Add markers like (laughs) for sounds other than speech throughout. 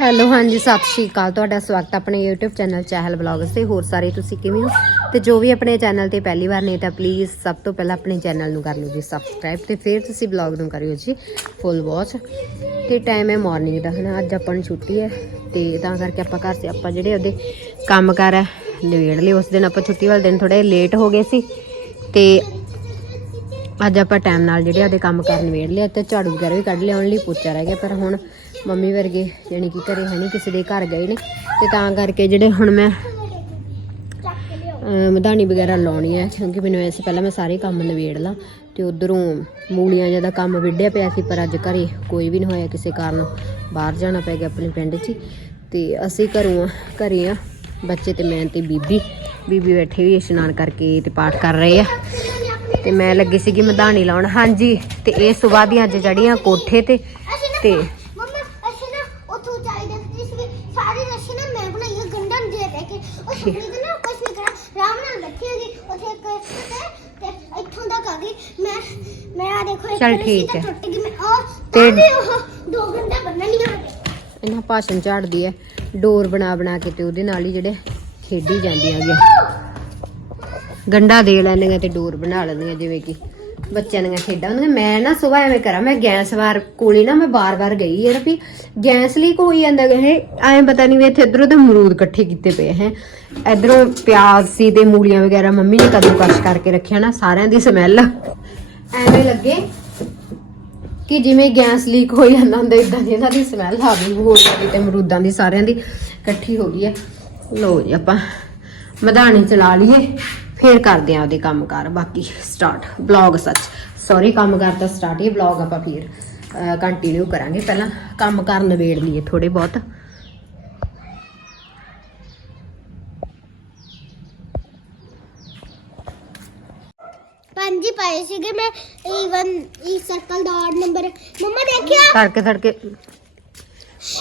Hello ਹਾਂਜੀ ਸਤਿ ਸ਼੍ਰੀ ਅਕਾਲ। ਤੁਹਾਡਾ ਸਵਾਗਤ ਆਪਣੇ YouTube ਚੈਨਲ ਚਾਹਲ ਵਲੌਗਸ ਤੇ। ਹੋਰ ਸਾਰੇ ਤੁਸੀਂ ਕਿਵੇਂ ਹੋ? ਤੇ ਜੋ ਵੀ ਆਪਣੇ ਚੈਨਲ ਤੇ ਪਹਿਲੀ ਵਾਰ ਨੇ ਤਾਂ ਪਲੀਜ਼ ਸਭ ਤੋਂ ਪਹਿਲਾਂ ਆਪਣੇ ਚੈਨਲ ਨੂੰ ਕਰ ਲਓ ਜੀ ਸਬਸਕ੍ਰਾਈਬ ਤੇ ਫਿਰ ਤੁਸੀਂ ਵਲੌਗ ਨੂੰ ਕਰਿਓ ਜੀ ਫੁੱਲ ਵਾਚ ਤੇ ਟਾਈਮ ਹੈ ਮਾਰਨਿੰਗ ਦਾ ਹਨਾ? ਅੱਜ ਆਪਾਂ ਨੂੰ ਛੁੱਟੀ ਹੈ ਤੇ ਤਾਂ ਕਰਕੇ ਆਪਾਂ ਘਰ ਸੇ ਆਪਾਂ ਜਿਹੜੇ ਉਹਦੇ ਕੰਮ ਕਰ ਹੈ ਨਿਬੇੜ ਲਏ। ਉਸ ਦਿਨ ਆਪਾਂ ਛੁੱਟੀ ਵਾਲੇ ਦਿਨ ਥੋੜੇ ਲੇਟ ਹੋ ਗਏ ਸੀ ਤੇ ਅੱਜ ਆਪਾਂ ਟਾਈਮ ਨਾਲ ਜਿਹੜੇ ਉਹਦੇ ਕੰਮ ਕਰਨ ਨਿਬੇੜ ਲਿਆ ਤੇ ਝਾੜੂ ਵਗੈਰਾ ਵੀ ਕੱਢ ਲਿਆਉਣ ਲਈ ਪੋਚਾ ਰਹਿ ਗਿਆ, ਪਰ ਹੁਣ ਮੰਮੀ ਵਰਗੇ ਯਾਨੀ ਕਿ ਘਰੇ ਹੈ ਨਹੀਂ ਕਿਸੇ ਦੇ ਘਰ ਗਏ ਨੇ ਤੇ ਤਾਂ ਕਰਕੇ ਜਿਹੜੇ ਹੁਣ ਮੈਂ, ਅਹ ਮਧਾਣੀ ਵਗੈਰਾ ਲਾਉਣੀ ਹੈ, ਕਿਉਂਕਿ ਮੈਨੂੰ ਐਸੇ ਪਹਿਲਾਂ ਮੈਂ ਸਾਰੇ ਕੰਮ ਨਿਬੇੜ ਲਾਂ ਤੇ ਉਧਰੋਂ ਮੂਲੀਆਂ ਜ਼ਿਆਦਾ ਕੰਮ ਵਿੱਢਿਆ ਪਿਆ ਸੀ, ਪਰ ਅੱਜ ਘਰੇ ਕੋਈ ਵੀ ਨਹੀਂ ਹੋਇਆ ਕਿਸੇ ਕਾਰਨ, ਬਾਹਰ ਜਾਣਾ ਪੈ ਗਿਆ ਆਪਣੇ ਪਿੰਡ 'ਚ ਹੀ। ਤੇ ਅਸੀਂ ਘਰੋਂ ਆ, ਘਰੇ ਆ, ਬੱਚੇ ਤੇ ਮੈਂ ਤੇ ਬੀਬੀ ਬੀਬੀ ਬੈਠੇ ਹੋਈ ਇਸ਼ਨਾਨ ਕਰਕੇ ਤੇ ਪਾਠ ਕਰ ਰਹੇ ਆ ਤੇ ਮੈਂ ਲੱਗੀ ਸੀਗੀ ਮਧਾਣੀ ਲਾਉਣ। ਹਾਂਜੀ ਤੇ ਇਹ ਸਵੇਰ ਦੀਆਂ ਅੱਜ ਜੜੀਆਂ ਕੋਠੇ ਤੇ ਤੇ ਨਹੀਂ ਚੱਲ ਠੀਕ ਹੈ। ਤੇ- ਦੋ ਗੰਡਾ ਬੰਨਣੀਆਂ ਨੇ। ਇਹਨਾਂ ਭਾਸ਼ਣ ਝਾੜਦੀ ਹੈ ਡੋਰ ਬਣਾ ਬਣਾ ਕੇ ਤੇ ਉਹਦੇ ਨਾਲ ਹੀ ਜਿਹੜੇ ਖੇਡੀ ਜਾਂਦੀਆਂ ਗਿਆ ਗੰਡਾ ਦੇ ਲੈਂਦੀਆਂ ਤੇ ਡੋਰ ਬਣਾ ਲੈਂਦੀਆਂ, ਜਿਵੇਂ ਕਿ ਬੱਚਿਆਂ ਦੀਆਂ ਖੇਡਾਂ ਹੁੰਦੀਆਂ। ਮੈਂ ਨਾ ਸਵੇਰ ਐਵੇਂ ਕਰਾਂ, ਮੈਂ ਗੈਸ ਵਾਰ ਕੋਲੇ ਨਾ ਮੈਂ ਬਾਰ-ਬਾਰ ਗਈ ਯਾਰ ਵੀ ਗੈਸ ਲੀਕ ਹੋਈ ਜਾਂਦਾ ਇਹ ਐਂ ਪਤਾ ਨਹੀਂ ਵੀ ਇੱਥੇ ਇਧਰੋਂ ਤਾਂ ਅਮਰੂਦ ਇਕੱਠੇ ਕੀਤੇ ਪਏ ਹੈ। ਇਧਰੋਂ ਪਿਆਜ਼ ਸੀ ਤੇ ਮੂਲੀਆਂ ਵਗੈਰਾ ਮੰਮੀ ਨੇ ਕਦੋਂ ਕਸ਼ ਕਰਕੇ ਰੱਖਿਆ ਨਾ, ਸਾਰਿਆਂ ਦੀ ਸਮੈਲ। ਐਵੇਂ ਲੱਗੇ ਕਿ ਜਿਵੇਂ ਗੈਸ ਲੀਕ ਹੋ ਜਾਂਦਾ ਹੁੰਦਾ ਇਦਾਂ ਦੀ ਇਹਨਾਂ ਦੀ ਸਮੈਲ ਆ ਗਈ ਹੋ ਗਈ ਤੇ ਅਮਰੂਦਾਂ ਦੀ ਸਾਰਿਆਂ ਦੀ ਇਕੱਠੀ ਹੋ ਗਈ ਹੈ। ਲੋ ਜੀ ਆਪਾਂ ਮਧਾਣੀ ਚਲਾ ਲਈਏ। ਫੇਰ ਕਰਦੇ ਆਂ ਉਹਦੇ ਕੰਮਕਾਰ ਬਾਕੀ ਸਟਾਰਟ ਬਲੌਗ ਸੱਚ। ਸੌਰੀ ਕੰਮ ਕਰਤਾ ਸਟਾਰਟ ਇਹ ਬਲੌਗ ਆਪਾਂ ਫੇਰ ਕੰਟੀਨਿਊ ਕਰਾਂਗੇ। ਪਹਿਲਾਂ ਕੰਮ ਕਰ ਨਵੇੜ ਲਈਏ ਥੋੜੇ ਬਹੁਤ। ਪੰਜ ਹੀ ਪਾਏ ਸੀਗੇ ਮੈਂ ਈਵਨ ਈ ਸਰਕਲ ਦਾ ਆਡ ਨੰਬਰ ਮਮਾ ਦੇਖਿਆ? ਤੜਕੇ ਤੜਕੇ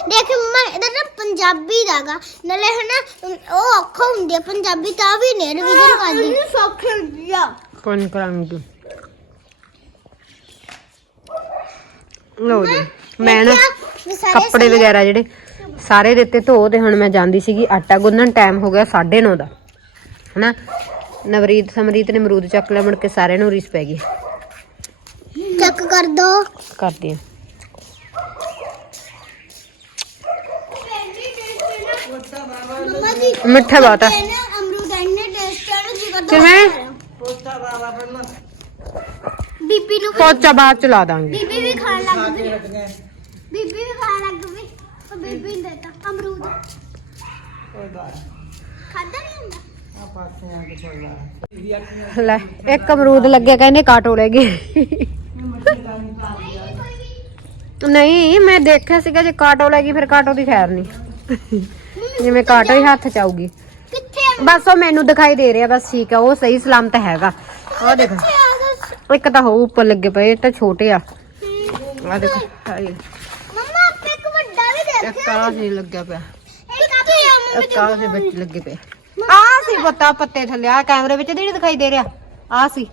ਦੇਖ ਮੰਮਾ ਇਹਦਾ ਨਾ ਪੰਜਾਬੀ ਦਾਗਾ ਨਾਲੇ ਹਨਾ ਉਹ ਔਖਾ ਹੁੰਦੀ ਆ ਪੰਜਾਬੀ ਤਾਂ ਵੀ ਨੇ ਰਿਵੀਜ਼ਨ ਕਰਦੀ ਸੌਖੀ ਹੁੰਦੀ ਆ। ਕੋਣ ਕਰਾਂਗੇ? ਲੋ ਜੀ ਮੈਂ ਨਾ ਕੱਪੜੇ ਵਗੈਰਾ ਜਿਹੜੇ ਸਾਰੇ ਦਿੱਤੇ ਧੋ ਤੇ ਹੁਣ ਮੈਂ ਜਾਂਦੀ ਸੀਗੀ ਆਟਾ ਗੁੰਨਣ ਟਾਈਮ ਹੋ ਗਿਆ 9:30 ਦਾ। ਹਨਾ? ਨਵਰੀਤ ਸਮਰੀਤ ਨੇ ਅਮਰੂਦ ਚੱਕ ਲਿਆ ਮੁੜ ਕੇ ਸਾਰਿਆਂ ਨੂੰ ਰੀਸ ਪੈ ਗਈ। ਚੈੱਕ ਕਰ ਦੋ। ਕਰਦੀ ਆ ਮੰਮਾ ਜੀ ਮਿੱਠਾ ਬਹੁਤ ਜੀ ਕਰਦਾ ਕਿਵੇਂ? ਬੀਬੀ ਨੂੰ ਪੋਚਾ ਬਾਅਦ ਚ ਲਾ ਦਾਂਗੇ। ਬੀਬੀ ਵੀ ਖਾਣ ਲੱਗ ਪਈ ਬੀਬੀ ਵੀ ਖਾਣ ਲੱਗ ਪਈ ਉਹ ਬੀਬੀ ਨੇ ਦਿੱਤਾ ਅਮਰੂਦ। ਖਾਦਾ ਨਹੀਂ ਹੁੰਦਾ? ਲੈ ਇੱਕ ਅਮਰੂਦ ਲੱਗਿਆ ਕਹਿੰਦੇ ਕਾਟੋ ਲੈ ਗਏ ਨਹੀਂ ਮੈਂ ਦੇਖਿਆ ਸੀਗਾ ਜੇ ਕਾਟੋ ਲੈ ਗਈ ਫਿਰ ਕਾਟੋ ਦੀ ਖੈਰ ਨਹੀਂ ਜਿਵੇਂ ਕਾਟੋ ਹੀ ਹੱਥ ਚ ਆਊਗੀ। ਕਿੱਥੇ ਆ? ਬਸ ਉਹ ਮੈਨੂੰ ਦਿਖਾਈ ਦੇ ਰਿਹਾ ਬਸ ਠੀਕ ਆ ਉਹ ਸਹੀ ਸਲਾਮਤ ਹੈਗਾ। ਉਹ ਦੇਖ। ਇੱਕ ਤਾਂ ਹੋ ਉੱਪਰ ਲੱਗੇ ਪਏ ਇਹ ਤਾਂ ਛੋਟੇ ਆ। ਆ ਦੇਖ। ਹਾਏ। ਮੰਮਾ ਆਪੇ ਇੱਕ ਵੱਡਾ ਵੀ ਇੱਕ ਦੇਖਿਆ ਆ ਸੀ ਲੱਗਿਆ ਪਿਆ। ਇੱਕ ਆ ਸੀ ਵਿੱਚ ਲੱਗੇ ਪਏ। ਆ ਸੀ ਪੱਤਾ ਪੱਤੇ ਥੱਲੇ ਆ ਕੈਮਰੇ ਵਿੱਚ ਨਹੀਂ ਦਿਖਾਈ ਦੇ ਰਿਹਾ ਆ ਸੀ।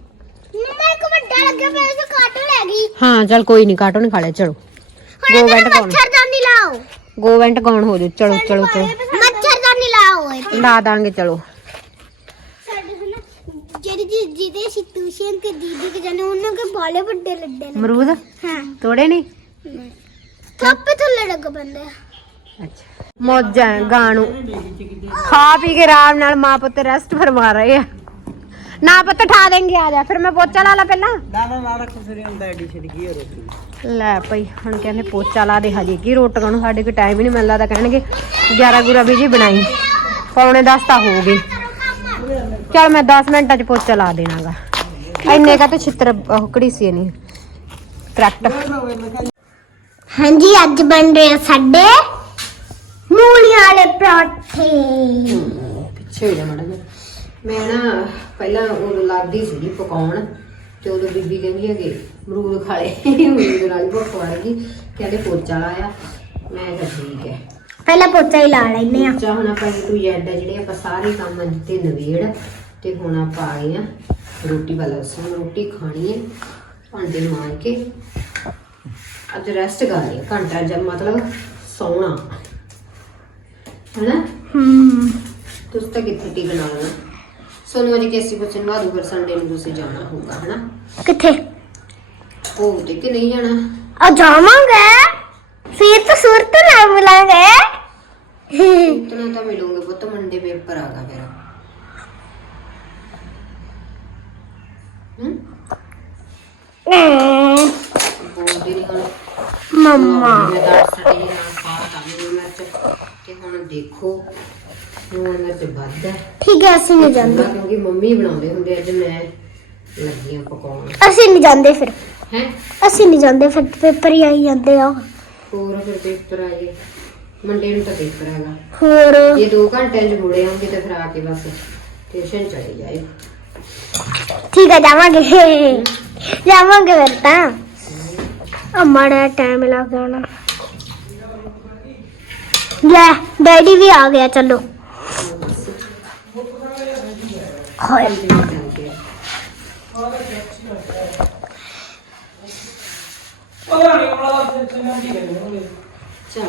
ਮੰਮਾ ਇੱਕ ਵੱਡਾ ਲੱਗਿਆ ਪਿਆ ਇਸ ਕਾਟੋ ਲੈ ਗਈ ਹਾਂ ਚਲ ਕੋਈ ਨਹੀਂ ਕਾਟੋ ਨਹੀਂ ਖਾ ਲਿਆ ਚਲੋ। ਹੁਣ ਗੋ ਇਹਦੇ ਵੈਂਟ ਕੌਣ ਮੱਛਰਦਾਨੀ ਲਾਓ। ਗੋਵੈਂਟ ਕੌਣ ਹੋ ਜੂ ਚਲੋ ਚਲੋ ਚਲੋ। ਮੱਛਰਦਾਨੀ ਲਾਓ ਇਹ ਲਾ ਦਾਂਗੇ ਚਲੋ। ਸਾਡੇ ਹਨਾ ਜਿਹੜੀ ਜੀ ਜਿਹਦੇ ਸੀ ਟਿਊਸ਼ਨ ਤੇ ਦੀਦੀ ਕੇ ਜਾਣੇ ਉਹਨਾਂ ਕੇ ਬਾਲੇ ਵੱਡੇ ਲੱਡੇ ਨੇ ਅਮਰੂਦ? ਹਾਂ। ਤੋੜੇ ਨਹੀਂ? ਥੱਪੇ ਥੱਲੇ ਲੱਗ ਬੰਦੇ ਅੱਛਾ। ਮੌਜਾਂ ਹੈ, ਗਾਣੂ। ਖਾ ਪੀ ਕੇ ਆਰਾਮ ਨਾਲ ਮਾਂ ਪੁੱਤ ਰੈਸਟ ਫਰਮਾ ਰਹੇ ਆ। ਨਾ ਪੁੱਤ ਠਾ ਦੇਂਗੇ ਆ ਜਾ। ਫਿਰ ਮੈਂ ਪੋਚਾ ਲਾ ਲਾ ਪਹਿਲਾਂ। ਨਾ ਨਾ ਨਾ ਕੁਛ ਨਹੀਂ ਹੁੰਦਾ ਐਡੀ ਛਿੜਕੀ ਹੋ ਰਹੀ ਲੈ ਭਈ ਹੁਣ ਕਹਿੰਦੇ ਪੋਚਾ ਲਾ ਦੇ ਹਜੇ ਕੀ ਰੋਟੀਆਂ ਨੂੰ ਸਾਡੇ ਕੋਲ ਟਾਈਮ ਹੀ ਨਹੀਂ ਮਿਲਦਾ ਤਾਂ ਕਹਿਣਗੇ 11 ਗੁਰਾ ਵੀ ਜੀ ਬਣਾਈ। ਪੌਣੇ 10 ਤਾਂ ਹੋ ਗਏ। ਚਲ ਮੈਂ 10 ਮਿੰਟਾਂ ਚ ਪੋਚਾ ਲਾ ਦੇਣਾਗਾ। ਇੰਨੇ ਕਾ ਤਾਂ ਛਿੱਤਰ ਉਹ ਘੜੀਸੀ ਨਹੀਂ ਕਰੈਕਟ। ਹਾਂਜੀ ਅੱਜ ਬਣ ਰਹੇ ਆ ਸਾਡੇ ਮੂਲੀਆਂ ਵਾਲੇ ਪਰਾਠੇ। ਪਿੱਛੇ ਹੋ ਜਾ ਮੜਾ ਮੈਂ ਨਾ ਪਹਿਲਾਂ ਉਹ ਲਾਦੀ ਸੀਗੀ ਪਕਾਉਣ। ਤੇ ਉਦੋਂ ਬੀਬੀ ਕਹਿੰਦੀ ਹੈ ਕਿ ਅਮਰੂਦ ਖਾ ਲੈ ਅਮਰੂਦ ਨਾਲ ਹੀ ਭੁੱਖ ਵੜ ਗਈ। ਕਹਿੰਦੇ ਪੋਚਾ ਲਾਇਆ। ਮੈਂ ਕਿਹਾ ਠੀਕ ਹੈ। ਪਹਿਲਾਂ ਪੋਚਾ ਹੀ ਲਾ ਲੈਨੇ ਆ ਪੋਚਾ ਹੁਣ ਆਪਾਂ ਟੂ ਜ਼ੈਡ ਜਿਹੜੇ ਆਪਾਂ ਸਾਰੇ ਕੰਮ ਅੱਜ ਤੇ ਨਵੇੜ ਤੇ ਹੁਣ ਆਪਾਂ ਆ ਗਏ ਆ ਰੋਟੀ ਵਾਲਾ ਸੋ ਰੋਟੀ ਖਾਣੀ ਹੈ। ਭਾਂਡੇ ਮਾਰ ਕੇ ਅੱਜ ਰੈਸਟ ਕਰਨੀ ਹੈ। ਘੰਟਾ ਜਦ ਮਤਲਬ ਸੌਣਾ। ਹੈਨਾ? ਹੂੰ। ਤੁਸੀਂ ਤਾਂ ਕਿੱਥੇ ਟੀ ਬਣਾ ਲੈਣਾ ਸੋਨੂੰ ਅੱਜ ਕੇਸੀ ਬੱਚੇ ਨੂੰ ਬਾਦੂ ਫਿਰ ਸੰਡੇ ਨੂੰ ਤੁਸੀਂ ਜਾਣਾ ਹੋਊਗਾ ਹਨਾ? ਕਿੱਥੇ? ਉਹ ਤੇ ਕਿ ਨਹੀਂ ਜਾਣਾ? ਆ ਜਾਵਾਂਗੇ। ਫਿਰ ਤਾਂ ਸੂਰਤ ਨਾਲ ਮਿਲਾਂਗੇ। ਇਤਨਾ ਤਾਂ ਮਿਲੂਗੇ ਪੁੱਤ ਮੰਡੇ ਪੇਪਰ ਆਗਾ ਮੇਰਾ ਹੂੰ? ਬੋਲਦੀ ਨਹੀਂ ਹੁਣ। ਮੰਮਾ। ਮੈਂ ਦੱਸ ਸੜੀ ਨਾਲ ਪਾ ਦਾਂਗੀ ਮਿਰਚ ਤੇ ਹੁਣ ਦੇਖੋ। ਹੁਣ ਮਿਰਚ ਵੱਧ ਹੈ ਠੀਕ ਹੈ ਅਸੀਂ ਨਹੀਂ ਜਾਂਦੇ। ਕਿਉਂਕਿ ਮੰਮੀ ਬਣਾਉਂਦੇ ਹੁੰਦੇ ਅੱਜ ਮੈਂ ਲੱਗੀ ਆ ਪਕਾਉਣ। ਅਸੀਂ ਨਹੀਂ ਜਾਂਦੇ ਫਿਰ। ਹੈ? ਅਸੀਂ ਨਹੀਂ ਜਾਂਦੇ ਫਿਰ ਪੇਪਰ ਹੀ ਆਈ ਜਾਂਦੇ ਆ ਹੋਰ ਫਿਰ ਪੇਪਰ ਆ ਜੇ ਮੰਡੇ ਨੂੰ ਤਾਂ ਪੇਪਰ ਹੈਗਾ। ਹੋਰ? ਜੇ 2 ਘੰਟਿਆਂ ਚ ਮੁੜੇ ਆਉਂਗੇ ਤਾਂ ਫਿਰ ਆ ਕੇ ਬਸ ਟਿਊਸ਼ਨ ਚਲੇ ਜਾਏ ਠੀਕ ਹੈ ਜਾਵਾਂਗੇ। ਜਾਵਾਂਗੇ ਫਿਰ ਤਾਂ। ਅੰਮਾ ਦਾ ਟਾਈਮ ਲੱਗ ਜਾਣਾ। ਲੈ ਡੈਡੀ ਵੀ ਆ ਗਿਆ ਚਲੋ। ਹਾਏ ਚਲ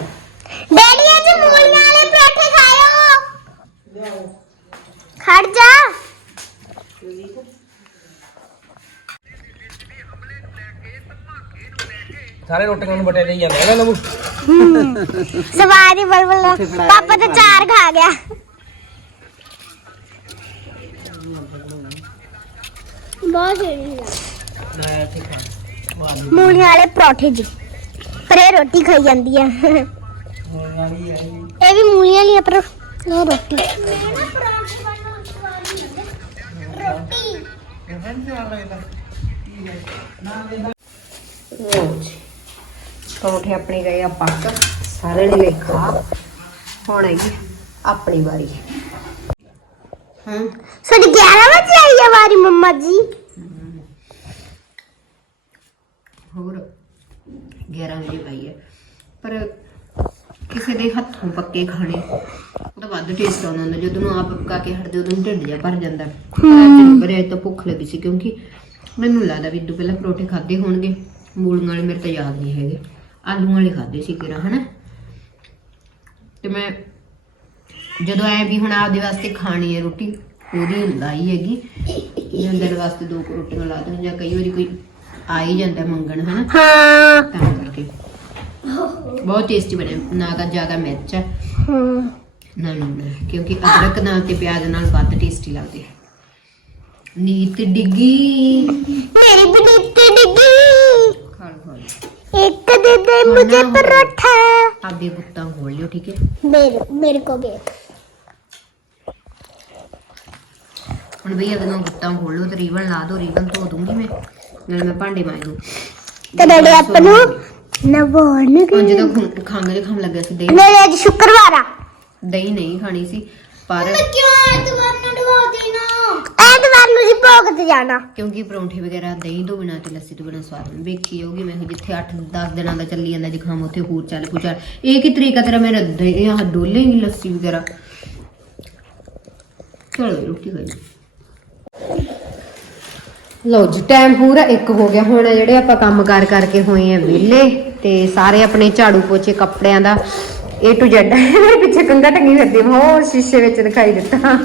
ਡੈਡੀ ਅੱਜ ਮੂਲੀਆਂ ਵਾਲੇ ਪਰਾਠੇ ਖਾਇਓ ਖੜ ਜਾ। ਸਾਰੇ ਰੋਟੀਆਂ ਨੂੰ ਬਟੇ ਦੇਈ ਜਾਂਦੇ ਹੈਗਾ ਨਬੂ ਸਵਾਰੀ ਬਲਬਲ ਪਾਪਾ ਤਾਂ ਚਾਰ ਖਾ ਗਿਆ। ਬਹੁਤ ਸਹੀ ਮੈਂ ਠੀਕ ਆ। ਮੂਲੀਆਂ ਵਾਲੇ ਪਰੌਠੇ ਜੀ। ਪਰ ਇਹ ਰੋਟੀ ਖਾਈ ਜਾਂਦੀ ਆ। ਇਹ ਵੀ ਮੂਲੀਆਂ ਵਾਲੀ ਆ ਪਰ ਇਹ ਰੋਟੀ। ਰੋਟੀ। ਪਰੌਂਠੇ ਆਪਣੇ ਗਏ ਆ ਪੱਕ। ਸਾਰੇ ਨੇ ਖਾ ਹੁਣ ਆਈ ਆਪਣੀ ਵਾਰੀ। ਹਾਂ ਸਾਡੀ 11 ਵਜੇ ਆਈ ਆ ਵਾਰੀ ਮੰਮਾ ਜੀ। ਹੋਰ 11 ਵਜੇ ਪਾਈ ਹੈ। ਪਰ ਕਿਸੇ ਦੇ ਹੱਥੋਂ ਪੱਕੇ ਖਾਣੇ ਉਹਦਾ ਵੱਧ ਟੇਸਟ ਆਉਂਦਾ ਹੁੰਦਾ। ਜਦੋਂ ਆਪ ਪਕਾ ਕੇ ਹਟਦੇ ਉਦੋਂ ਢਿੱਡ ਜਿਹਾ ਭਰ ਜਾਂਦਾ। ਅੱਜ ਤਾਂ ਭੁੱਖ ਲੱਗੀ ਸੀ ਕਿਉਂਕਿ ਮੈਨੂੰ ਲੱਗਦਾ ਵੀ ਇਦੋਂ ਪਹਿਲਾਂ ਪਰੌਂਠੇ ਖਾਦੇ ਹੋਣਗੇ। ਮੂਲੀਆਂ ਵਾਲੇ ਮੇਰੇ ਤਾਂ ਯਾਦ ਨਹੀਂ ਹੈਗੇ। ਆਲੂ ਵਾਲੇ ਖਾਦੇ ਸੀ ਕਿਰਾ ਹਨਾ? ਤੇ ਮੈਂ ਜਦੋਂ ਐ ਵੀ ਹੁਣ ਆਪਦੇ ਵਾਸਤੇ ਖਾਣੀ ਹੈ ਰੋਟੀ ਉਹਦੀ ਲਾਈ ਹੈਗੀ। ਜਾਂ ਦਿਨ ਵਾਸਤੇ ਦੋ ਰੋਟੀਆਂ ਲਾ ਦੋ ਜਾਂ ਕਈ ਵਾਰੀ ਕੋਈ ਆ ਹੀ ਜਾਂਦਾ ਮੰਗਣ ਹਨਾ? ਹਾਂ। ਤਾਂ ਕਰਕੇ। ਬਹੁਤ ਟੇਸਟੀ ਬਣਿਆ ਨਾ ਤਾਂ ਜ਼ਿਆਦਾ ਮਿਰਚ ਹੈ ਹਾਂ। ਨਾ ਹੈ ਕਿਉਂਕਿ ਅਦਰਕ ਨਾਲ ਤੇ ਪਿਆਜ਼ ਨਾਲ ਵੱਧ ਟੇਸਟੀ ਲੱਗਦੇ ਹੈ ਨੀਤ ਡਿੱਗੀ। ਮੇਰੀ ਬਨੀਤ ਡਿੱਗੀ। ਖਾਲ ਖਾਲ ਇੱਕ ਦੇ ਦੇ ਮੁਝੇ ਪਰਾਠਾ। ਆਪਦੇ ਬੁੱਤਾਂ ਖੋਲ ਲਿਓ ਠੀਕ ਹੈ? ਮੇਰੇ ਮੇਰੇ ਕੋ ਵੀ। ਹੁਣ ਬਈ ਅਗਰ ਬੁੱਤਾਂ ਖੋਲ ਲਓ ਤੇ ਰੀਵਨ ਲਾ ਦੋ ਰੀਵਨ ਧੋ ਦੂੰਗੀ ਮੈਂ। ਨਾਲ ਮੈਂ ਭਾਂਡੇ ਮਾਂਜੂ ਤੇ ਡੈਡੀ ਆਪ ਨੂੰ ਨਵਾਉਣ ਹੁਣ ਜਦੋਂ ਖੰ- ਖੰਘ ਦੇ ਖਮ ਲੱਗਿਆ ਸੀ ਦਹੀਂ। ਮੇਰੇ ਅੱਜ ਸ਼ੁੱਕਰਵਾਰ ਆ। ਦਹੀਂ ਨਹੀਂ ਖਾਣੀ ਸੀ ਪਰ ਕਿਉਂ ਐਤਵਾਰ ਨੂੰ ਨਵਾ ਦੇਣਾ? ਐਤਵਾਰ ਨੂੰ ਜੀ ਭੋਗ ਤੇ ਜਾਣਾ। ਕਿਉਂਕਿ ਪਰੌਂਠੇ ਵਗੈਰਾ ਦਹੀਂ ਤੋਂ ਬਿਨਾਂ ਤੇ ਲੱਸੀ ਤੋਂ ਬਿਨਾਂ ਸਵਾਦ ਨਹੀਂ ਵੇਖੀ ਜਾਊਗੀ ਮੈਂ ਜਿੱਥੇ 8-10 ਦਿਨਾਂ ਦਾ ਚੱਲੀ ਜਾਂਦਾ ਜ਼ੁਕਾਮ ਉੱਥੇ ਹੋਰ ਚੱਲ ਪੂ ਚੱਲ। ਇਹ ਕੀ ਤਰੀਕਾ ਤੇਰਾ ਮੇਰਾ ਦ- ਇਹ ਆਹ ਡੋਲੇਂਗੀ ਲੱਸੀ ਵਗੈਰਾ? ਚਲੋ ਰੋਟੀ ਖਾਈ। ਲਓ ਜੀ ਟਾਈਮ ਪੂਰਾ 1 ਹੋ ਗਿਆ। ਹੁਣ ਜਿਹੜੇ ਆਪਾਂ ਕੰਮ ਕਾਰ ਕਰਕੇ ਹੋਏ ਆ ਵਿਹਲੇ ਤੇ ਸਾਰੇ ਆਪਣੇ ਝਾੜੂ ਪੋਚੇ ਕੱਪੜਿਆਂ ਦਾ A to Z ਮੇਰੇ (laughs) ਪਿੱਛੇ ਕੰਗਾ ਟੰਗੀ ਫਿਰਦੀ ਮੈਂ ਉਹ ਸ਼ੀਸ਼ੇ ਵਿੱਚ ਦਿਖਾਈ ਦਿੱਤਾ।